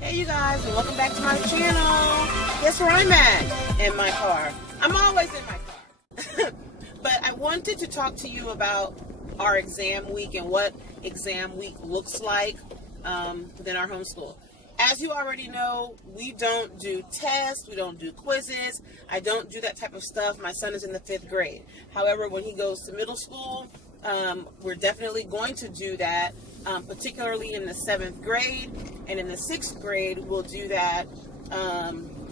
Hey you guys, and welcome back to my channel. Guess where I'm at? In my car. I'm always in my car. But I wanted to talk to you about our exam week and what exam week looks like within our homeschool. As you already know, we don't do tests, we don't do quizzes. I don't do that type of stuff. My son is in the 5th grade. However, when he goes to middle school, we're definitely going to do that, particularly in the 7th grade. And in the 6th grade, we'll do that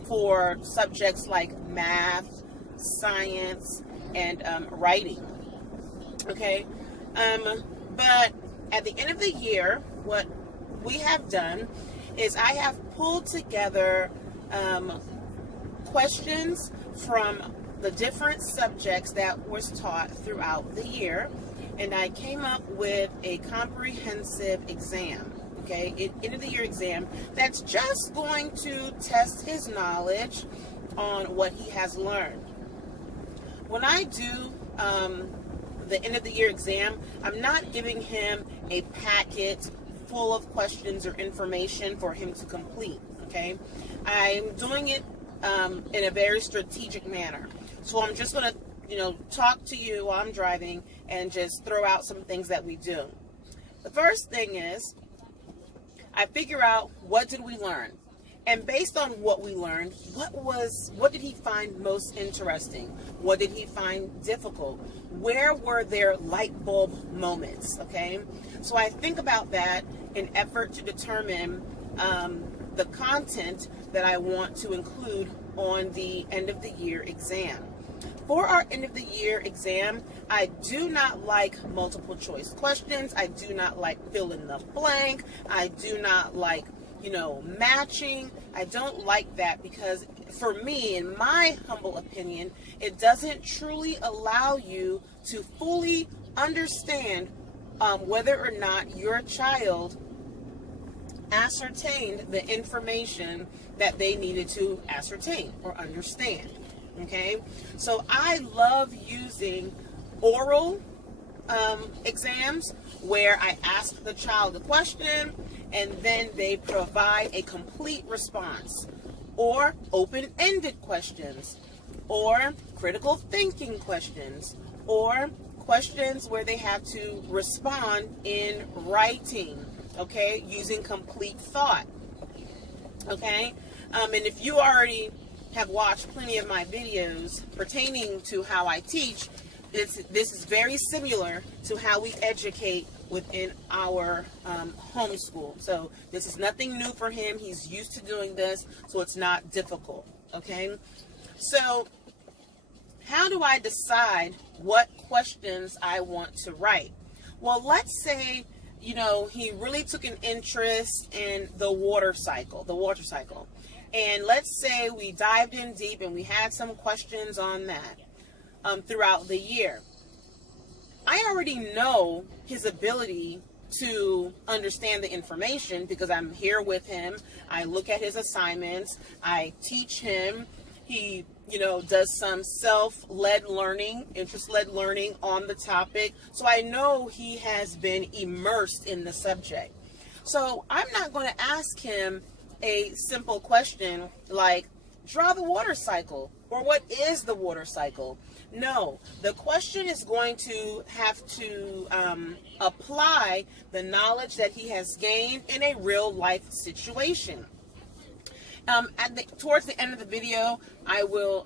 for subjects like math, science, and writing. Okay? But at the end of the year, what we have done is I have pulled together questions from the different subjects that was taught throughout the year, and I came up with a comprehensive exam, okay, end of the year exam that's just going to test his knowledge on what he has learned. When I do the end of the year exam, I'm not giving him a packet full of questions or information for him to complete, okay? I'm doing it in a very strategic manner. So I'm just going to, talk to you while I'm driving and just throw out some things that we do. The first thing is I figure out what did we learn? And based on what we learned, what did he find most interesting? What did he find difficult? Where were there light bulb moments, okay? So I think about that in effort to determine the content that I want to include on the end of the year exam. For our end of the year exam, I do not like multiple choice questions. I do not like fill in the blank. I do not like matching. I don't like that because for me, in my humble opinion, it doesn't truly allow you to fully understand whether or not your child ascertained the information that they needed to ascertain or understand. Okay, so I love using oral exams where I ask the child the question and then they provide a complete response, or open-ended questions, or critical thinking questions, or questions where they have to respond in writing, okay, using complete thought, okay? And if you already have watched plenty of my videos pertaining to how I teach, this is very similar to how we educate within our homeschool. So this is nothing new for him. He's used to doing this, so it's not difficult, okay? So how do I decide what questions I want to write? Well, let's say, he really took an interest in the water cycle. And let's say we dived in deep and we had some questions on that throughout the year. I already know his ability to understand the information because I'm here with him. I look at his assignments. I teach him. He, does some self-led learning, interest-led learning on the topic. So I know he has been immersed in the subject. So I'm not going to ask him a simple question like, draw the water cycle, or what is the water cycle? No, the question is going to have to apply the knowledge that he has gained in a real life situation. Towards the end of the video, I will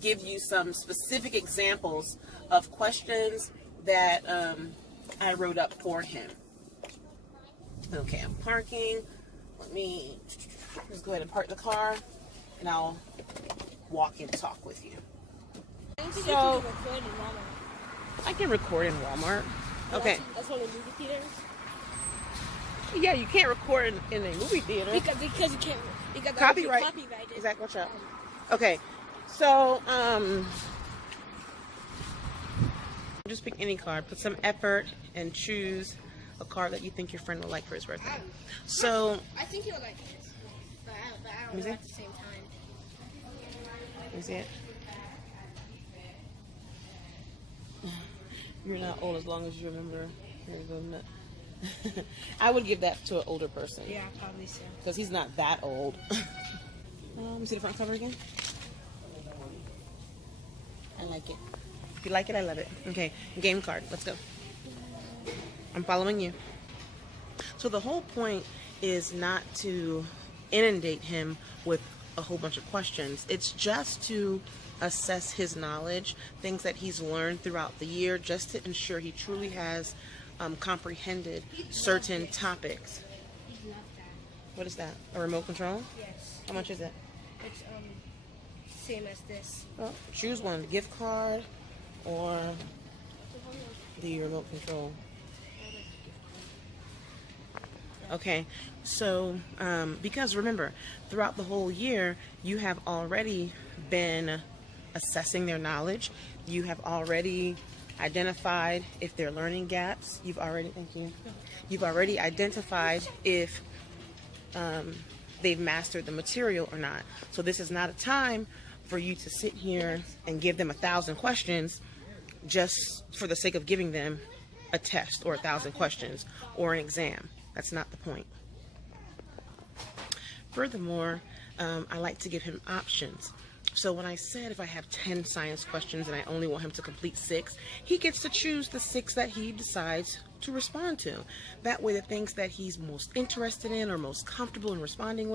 give you some specific examples of questions that I wrote up for him. Okay, I'm parking. Let me just go ahead and park the car, and I'll walk and talk with you. So, I can record in Walmart. Okay. That's one of the movie theaters? Yeah, you can't record in a movie theater. Because you can't. You got Copyright. Exactly. Watch out. Okay. So, just pick any card. Put some effort and choose a card that you think your friend will like for his birthday. So, I think he would like this, but I don't know at the same time. Let me see it. You're not old as long as you remember. Here you go, nut. I would give that to an older person. Yeah, probably so. Because he's not that old. Let me see the front cover again. I like it. If you like it, I love it. Okay, game card. Let's go. I'm following you. So the whole point is not to inundate him with a whole bunch of questions. It's just to assess his knowledge, things that he's learned throughout the year, just to ensure he truly has comprehended certain topics. He loved that. What is that? A remote control? Yes. How much is it? It's same as this. Well, choose one, the gift card or the remote control. Okay, so because remember, throughout the whole year, you have already been assessing their knowledge. You have already identified if they're learning gaps. You've already, thank you. You've already identified if they've mastered the material or not. So this is not a time for you to sit here and give them 1,000 questions just for the sake of giving them a test or 1,000 questions or an exam. That's not the point. Furthermore, I like to give him options. So when I said if I have 10 science questions and I only want him to complete 6, he gets to choose the 6 that he decides to respond to. That way the things that he's most interested in or most comfortable in responding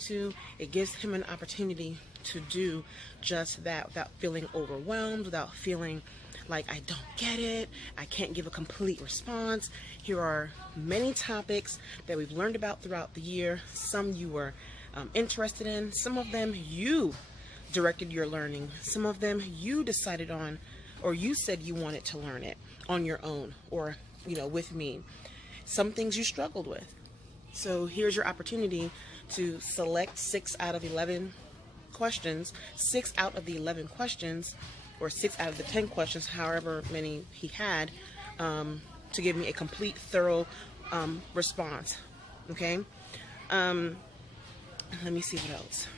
to, it gives him an opportunity to do just that without feeling overwhelmed, without feeling like I don't get it, I can't give a complete response. Here are many topics that we've learned about throughout the year. Some you were interested in, some of them you directed your learning, some of them you decided on, or you said you wanted to learn it on your own or, you know, with me. Some things you struggled with. So here's your opportunity to select 6 out of 11 questions, 6 out of the 11 questions, or 6 out of the 10 questions, however many he had, to give me a complete, thorough response. Okay? Let me see what else.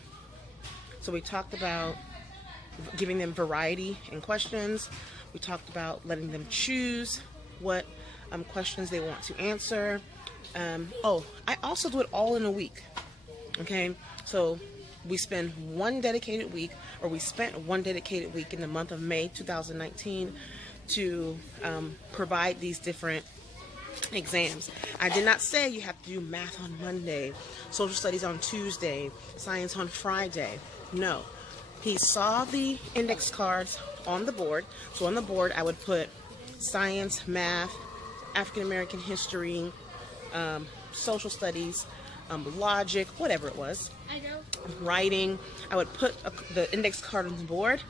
So we talked about giving them variety in questions. We talked about letting them choose what questions they want to answer. Oh, I also do it all in a week. Okay? So we spend one dedicated week, or we spent one dedicated week in the month of May 2019 to provide these different exams. I did not say you have to do math on Monday, social studies on Tuesday, science on Friday. No. He saw the index cards on the board. So on the board I would put science, math, African American history, social studies, logic, whatever it was. I know. Writing. I would put the index card on the board,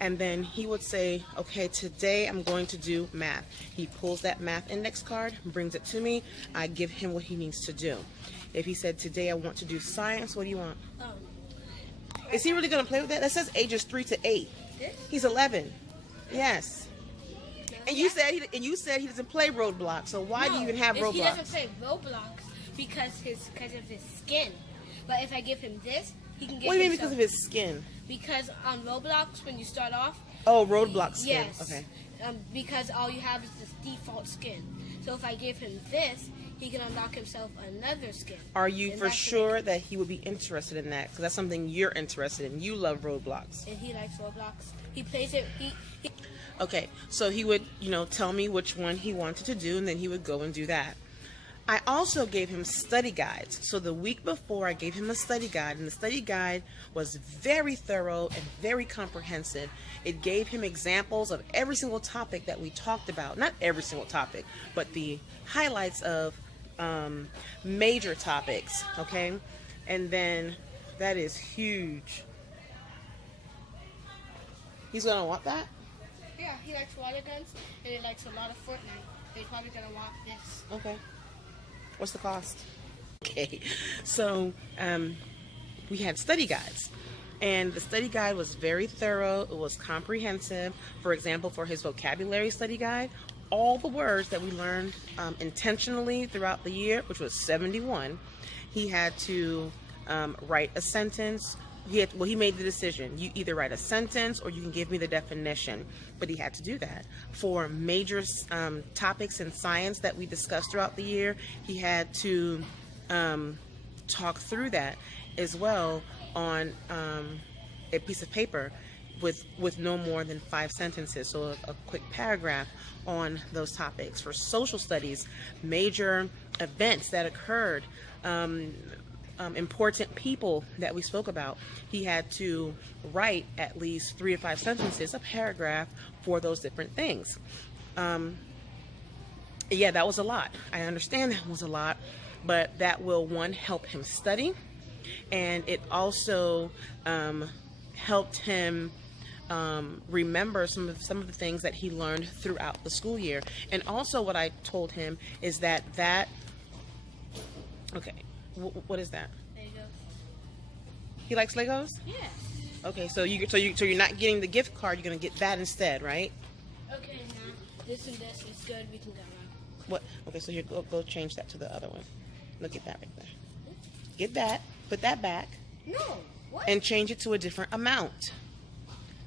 and then he would say, okay, today I'm going to do math. He pulls that math index card, brings it to me. I give him what he needs to do. If he said, today I want to do science, what do you want? Is he really going to play with that? That says ages 3 to 8. This? He's 11. Yes. And you said he doesn't play Roblox. So why do you even have Roblox? He doesn't play Roblox because of his skin. But if I give him this, he can get. What do you mean because of his skin? Because on Roblox, when you start off. Oh, Roblox skin. Yes. Okay. Because all you have is this default skin. So if I give him this, he can unlock himself another skin. Are you for sure that he would be interested in that? Because that's something you're interested in. You love Roblox. And he likes Roblox. He plays it. Okay, so he would, tell me which one he wanted to do, and then he would go and do that. I also gave him study guides. So the week before, I gave him a study guide, and the study guide was very thorough and very comprehensive. It gave him examples of every single topic that we talked about. Not every single topic, but the highlights of major topics, okay? And then that is huge. He's gonna want that? Yeah, he likes water guns, and he likes a lot of Fortnite. He's probably gonna want this. Okay. What's the cost? Okay, so we had study guides, and the study guide was very thorough. It was comprehensive. For example, for his vocabulary study guide, all the words that we learned intentionally throughout the year, which was 71, he had to write a sentence he made the decision. You either write a sentence or you can give me the definition. But he had to do that. For major topics in science that we discussed throughout the year, he had to talk through that as well on a piece of paper with no more than 5 sentences, so a quick paragraph on those topics. For social studies, major events that occurred, important people that we spoke about, he had to write at least 3 to 5 sentences, a paragraph for those different things. Yeah, that was a lot. I understand that was a lot, but that will, one, help him study, and it also helped him remember some of the things that he learned throughout the school year. And also what I told him is that okay, what is that? Legos. He likes Legos? Yes. Okay, so you're not getting the gift card, you're gonna get that instead, right? Okay, now this and this is good, we can go around. What? Okay, so you go change that to the other one. Look at that right there. Get that, put that back, No, what? and change it to a different amount.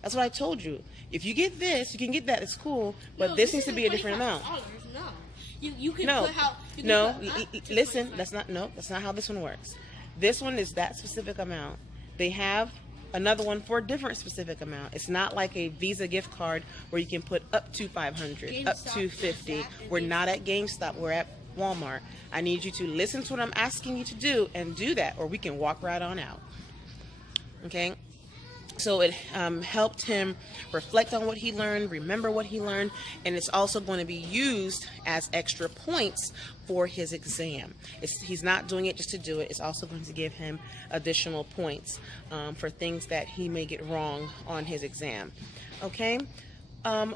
That's what I told you. If you get this, you can get that. It's cool, but No, this needs to be a different amount. No, you can No, put how. You can no. put Listen, that's not how this one works. This one is that specific amount. They have another one for a different specific amount. It's not like a Visa gift card where you can put up to 500, up to 50. We're not at GameStop. We're at Walmart. I need you to listen to what I'm asking you to do and do that, or we can walk right on out. Okay? So it helped him reflect on what he learned, remember what he learned, and it's also going to be used as extra points for his exam. He's not doing it just to do it. It's also going to give him additional points for things that he may get wrong on his exam. Okay?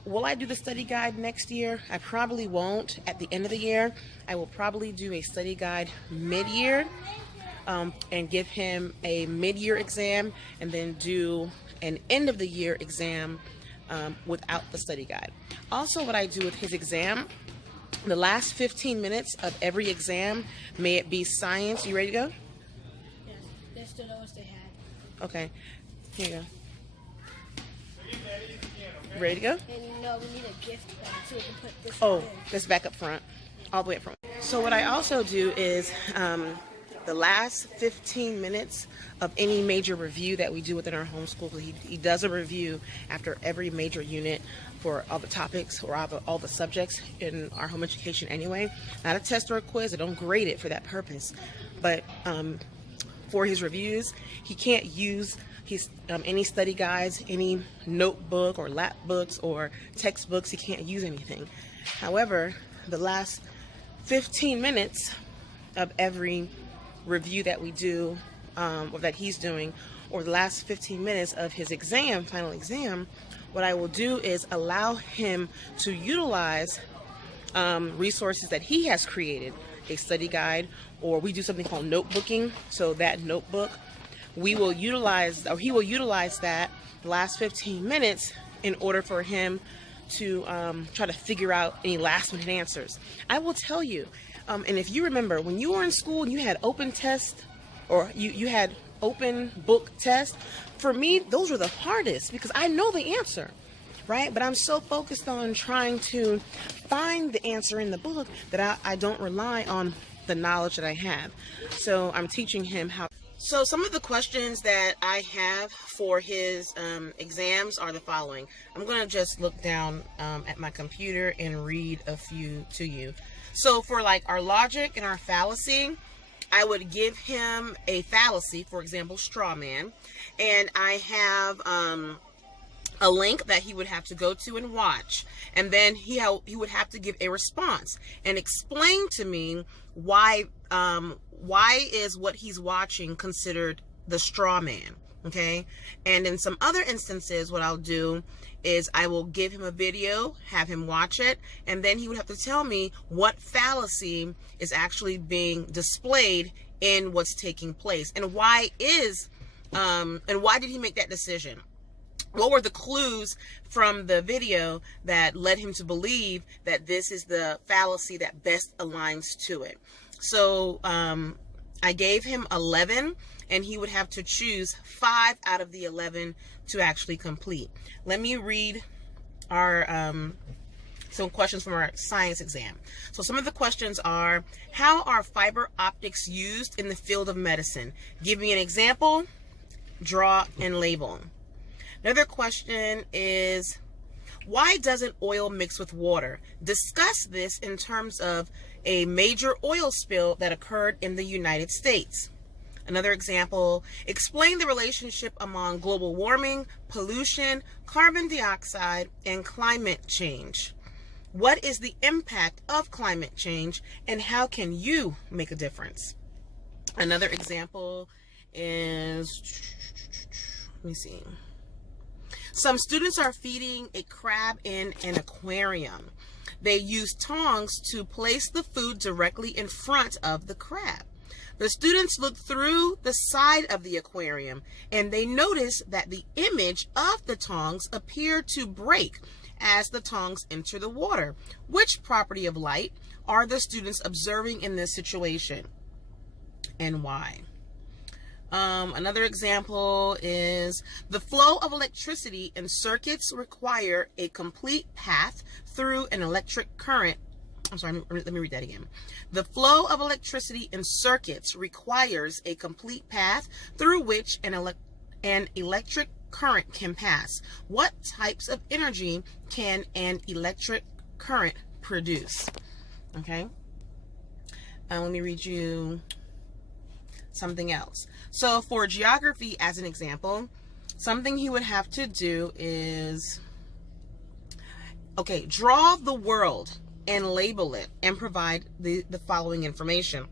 Will I do the study guide next year? I probably won't at the end of the year. I will probably do a study guide mid-year. And give him a mid-year exam, and then do an end-of-the-year exam without the study guide. Also, what I do with his exam, the last 15 minutes of every exam, may it be science. You ready to go? Yes, that's the lowest they had. Okay, here you go. Ready to go? And we need a gift bag so we can put this Oh, in. that's back up front, all the way up front. So what I also do is the last 15 minutes of any major review that we do within our homeschool, he does a review after every major unit for all the topics or all the subjects in our home education anyway. Not a test or a quiz. I don't grade it for that purpose. But for his reviews, he can't use any study guides, any notebook or lap books or textbooks. He can't use anything. However, the last 15 minutes of every review that we do, or that he's doing, or the last 15 minutes of his exam, final exam, what I will do is allow him to utilize resources that he has created, a study guide, or we do something called notebooking. So that notebook, we will utilize, or he will utilize that last 15 minutes in order for him to try to figure out any last minute answers. I will tell you, and if you remember, when you were in school and you had open test, or you had open book test, for me, those were the hardest because I know the answer, right? But I'm so focused on trying to find the answer in the book that I don't rely on the knowledge that I have. So I'm teaching him how. So some of the questions that I have for his exams are the following. I'm going to just look down at my computer and read a few to you. So for like our logic and our fallacy, I would give him a fallacy, for example, straw man, and I have a link that he would have to go to and watch, and then he would have to give a response and explain to me why is what he's watching considered the straw man. Okay, and in some other instances, what I'll do is I will give him a video, have him watch it, and then he would have to tell me what fallacy is actually being displayed in what's taking place, and why did he make that decision? What were the clues from the video that led him to believe that this is the fallacy that best aligns to it? So I gave him 11, and he would have to choose 5 out of the 11 to actually complete. Let me read our some questions from our science exam. So some of the questions are, how are fiber optics used in the field of medicine? Give me an example, draw, and label. Another question is, why doesn't oil mix with water? Discuss this in terms of a major oil spill that occurred in the United States. Another example, explain the relationship among global warming, pollution, carbon dioxide, and climate change. What is the impact of climate change, and how can you make a difference? Another example is, let me see. Some students are feeding a crab in an aquarium. They use tongs to place the food directly in front of the crab. The students look through the side of the aquarium, and they notice that the image of the tongs appear to break as the tongs enter the water. Which property of light are the students observing in this situation, and why? Another example is, the flow of electricity in circuits require a complete path through an electric current. I'm sorry, let me read that again. The flow of electricity in circuits requires a complete path through which an electric current can pass. What types of energy can an electric current produce? Okay. Let me read you something else. So for geography, as an example, something he would have to do is, okay, draw the world and label it and provide the following information.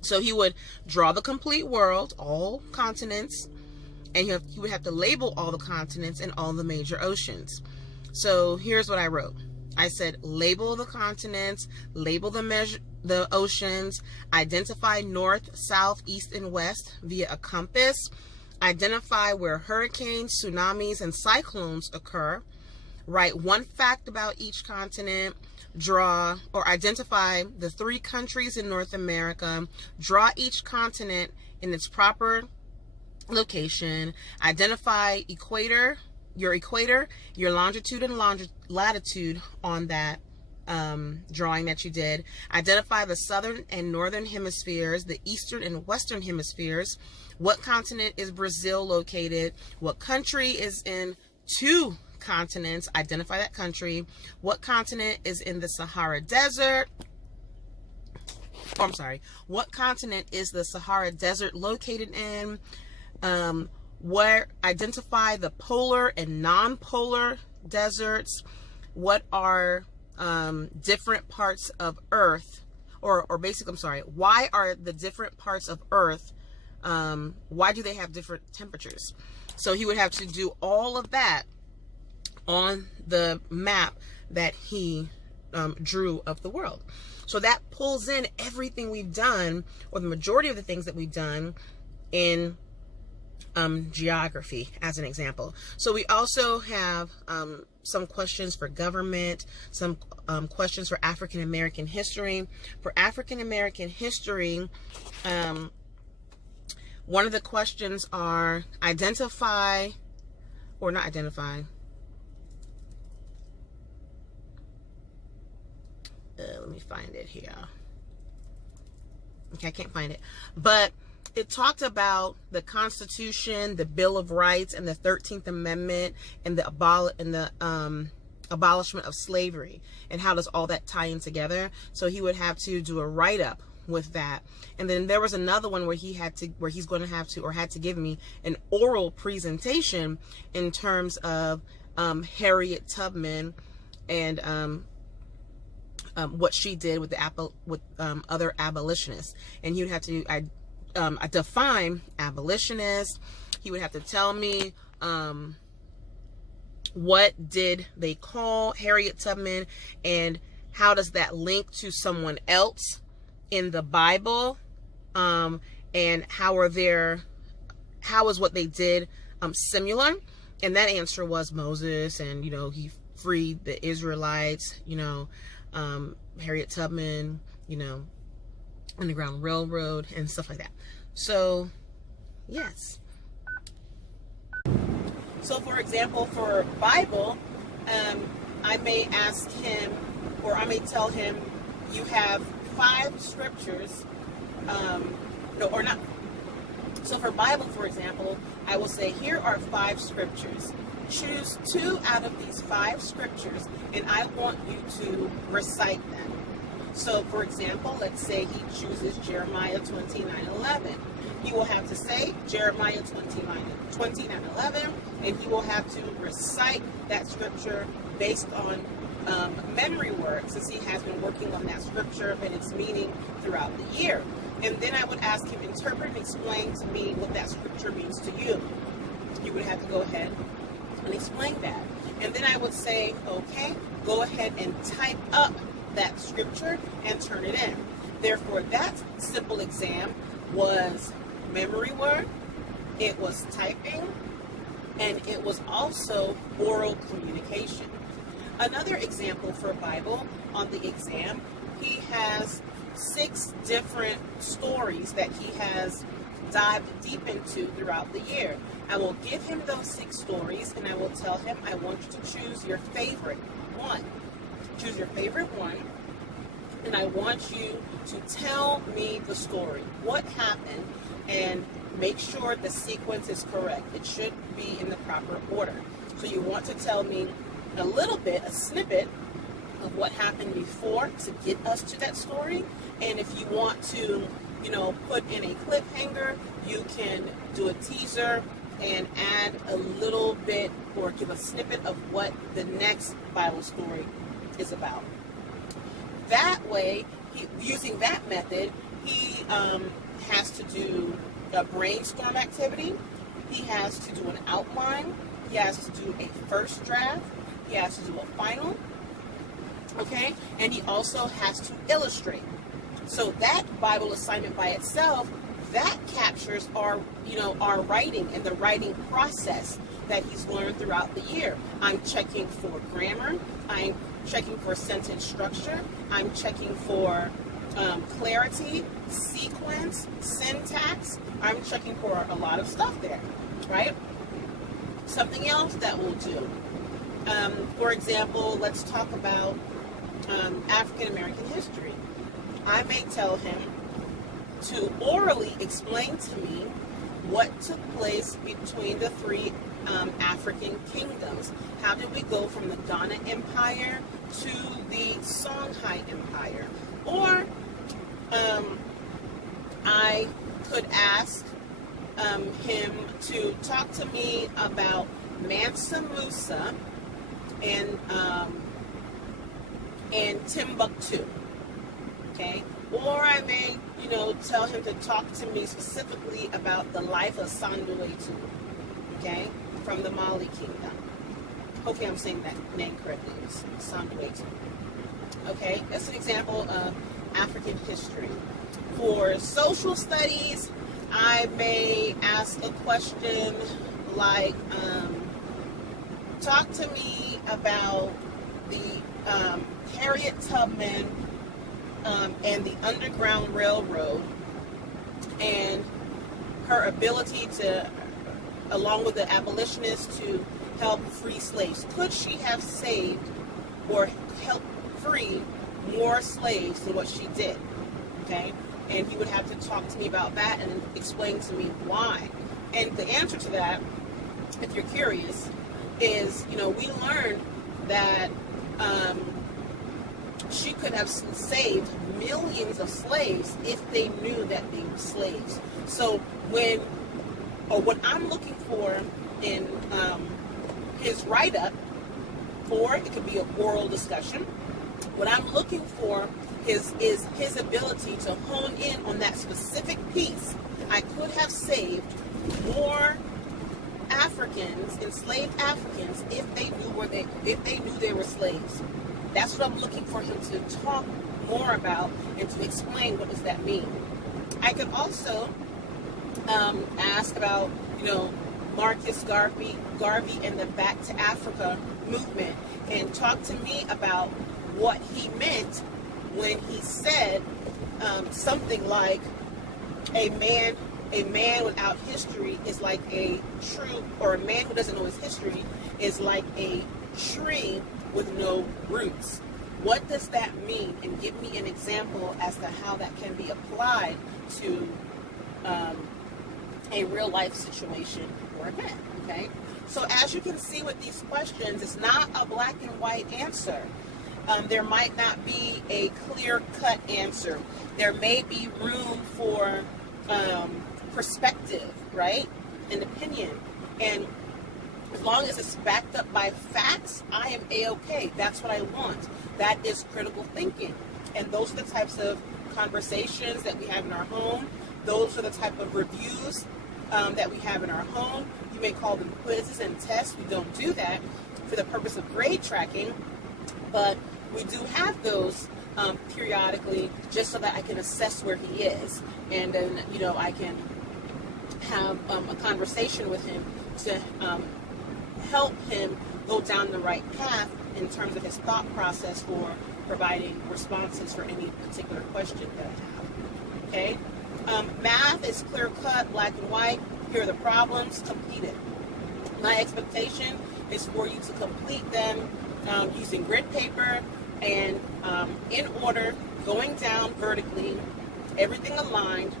So he would draw the complete world, all continents, and he would have to label all the continents and all the major oceans. So here's what I wrote. I said, label the continents, label the oceans, identify north, south, east, and west via a compass, identify where hurricanes, tsunamis, and cyclones occur, write one fact about each continent, draw or identify the 3 countries in North America, draw each continent in its proper location, identify your equator, your longitude and latitude on that drawing that you did, identify the southern and northern hemispheres, the eastern and western hemispheres, what continent is Brazil located, what country is in 2 continents, identify that country, what continent is in the Sahara Desert, what continent is the Sahara Desert located in, where identify the polar and non-polar deserts, what are different parts of Earth, why are the different parts of Earth, why do they have different temperatures? So he would have to do all of that on the map that he drew of the world. So that pulls in everything we've done, or the majority of the things that we've done in geography, as an example. So we also have some questions for government, some questions for African American history. For African American history, one of the questions are identify, or not identify, let me find it here. Okay, I can't find it, but it talked about the Constitution, the Bill of Rights, and the 13th Amendment, and the abolishment of slavery, and how does all that tie in together. So he would have to do a write-up with that. And then there was another one where had to give me an oral presentation in terms of Harriet Tubman and what she did with other abolitionists. And he would have to define abolitionists. He would have to tell me what did they call Harriet Tubman, and how does that link to someone else in the Bible, and how is what they did similar? And that answer was Moses, and he freed the Israelites. Harriet Tubman, Underground Railroad, and stuff like that. So, yes. So, for example, for Bible, I may ask him, or I may tell him, you have 5 scriptures, no, or not. So for Bible, for example, I will say, here are 5 scriptures. Choose 2 out of these 5 scriptures, and I want you to recite them. So, for example, let's say he chooses Jeremiah 29:11. He will have to say Jeremiah 29:11, and he will have to recite that scripture based on memory work, since he has been working on that scripture and its meaning throughout the year. And then I would ask him, interpret and explain to me what that scripture means to you. You would have to go ahead and explain that. And then I would say, okay, go ahead and type up that scripture and turn it in. Therefore, that simple exam was memory work, it was typing, and it was also oral communication. Another example for Bible on the exam, he has 6 different stories that he has dived deep into throughout the year. I will give him those 6 stories, and I will tell him, I want you to choose your favorite one. Choose your favorite one, and I want you to tell me the story. What happened, and make sure the sequence is correct. It should be in the proper order. So you want to tell me a little bit, a snippet of what happened before to get us to that story. And if you want to, put in a cliffhanger, you can do a teaser and add a little bit or give a snippet of what the next Bible story is about. That way, using that method, he has to do a brainstorm activity. He has to do an outline. He has to do a first draft. He has to do a final. Okay? And he also has to illustrate. So that Bible assignment by itself, that captures our writing and the writing process that he's learned throughout the year. I'm checking for grammar. I'm checking for sentence structure. I'm checking for clarity, sequence, syntax. I'm checking for a lot of stuff there, right? Something else that we'll do. For example, let's talk about African American history. I may tell him to orally explain to me what took place between the 3 African kingdoms. How did we go from the Ghana Empire to the Songhai Empire? Or I could ask him to talk to me about Mansa Musa and Timbuktu. Okay? Or I may, tell him to talk to me specifically about the life of Sandu-Etu, okay, from the Mali Kingdom. Hopefully I'm saying that name correctly. It's Sandu-Etu. Okay? That's an example of African history. For social studies, I may ask a question like, talk to me about the Harriet Tubman and the Underground Railroad and her ability to, along with the abolitionists, to help free slaves. Could she have saved or helped free more slaves than what she did? Okay? And he would have to talk to me about that and explain to me why. And the answer to that, if you're curious, is, we learned that she could have saved millions of slaves if they knew that they were slaves. So what I'm looking for in his write-up, or it could be an oral discussion, what I'm looking for is his ability to hone in on that specific piece. I could have saved more Africans, enslaved Africans, if they knew they were slaves. That's what I'm looking for him to talk more about and to explain what does that mean. I could also ask about, Marcus Garvey and the Back to Africa movement, and talk to me about what he meant when he said something like a man without history is like a true, or a man who doesn't know his history is like a tree with no roots. What does that mean? And give me an example as to how that can be applied to a real life situation or event. Okay, so as you can see with these questions, it's not a black and white answer. There might not be a clear-cut answer. There may be room for perspective, right? An opinion. And as long as it's backed up by facts, I am A-okay. That's what I want. That is critical thinking. And those are the types of conversations that we have in our home. Those are the type of reviews that we have in our home. You may call them quizzes and tests. We don't do that for the purpose of grade tracking, but we do have those periodically just so that I can assess where he is. And then, I can have a conversation with him to help him go down the right path in terms of his thought process for providing responses for any particular question that I have. Okay? Math is clear-cut, black and white. Here are the problems. Complete it. My expectation is for you to complete them using grid paper and in order, going down vertically, everything aligned,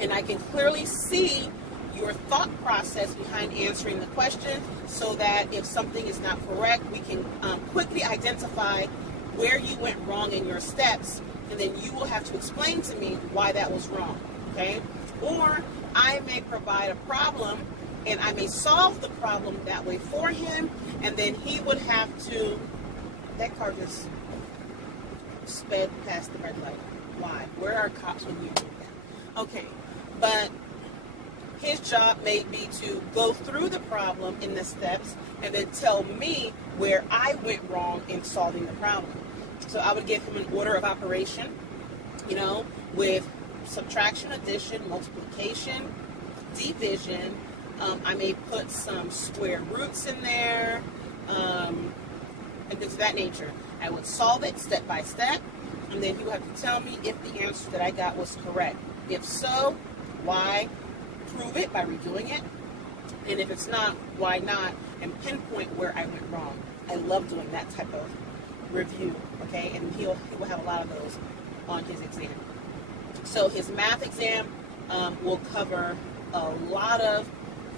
and I can clearly see your thought process behind answering the question so that if something is not correct, we can quickly identify where you went wrong in your steps, and then you will have to explain to me why that was wrong, okay? Or I may provide a problem, and I may solve the problem that way for him, and then he would have to, that car just sped past the red light. Why? Where are cops when you do that? Okay, but his job may be to go through the problem in the steps and then tell me where I went wrong in solving the problem. So I would give him an order of operation, with subtraction, addition, multiplication, division. I may put some square roots in there, and things of that nature. I would solve it step by step, and then he would have to tell me if the answer that I got was correct. If so, why? Prove it by redoing it. And if it's not, why not? And pinpoint where I went wrong. I love doing that type of review, okay? And he will have a lot of those on his exam. So his math exam will cover a lot of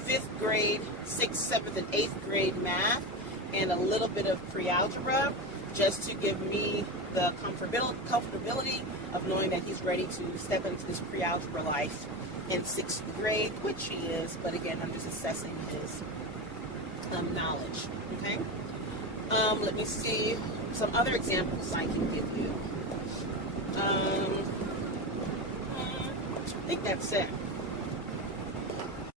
5th grade, 6th, 7th, and 8th grade math, and a little bit of pre-algebra, just to give me the comfortability of knowing that he's ready to step into this pre-algebra life in 6th grade, which he is, but again, I'm just assessing his knowledge, okay? Let me see some other examples I can give you. I think that's it.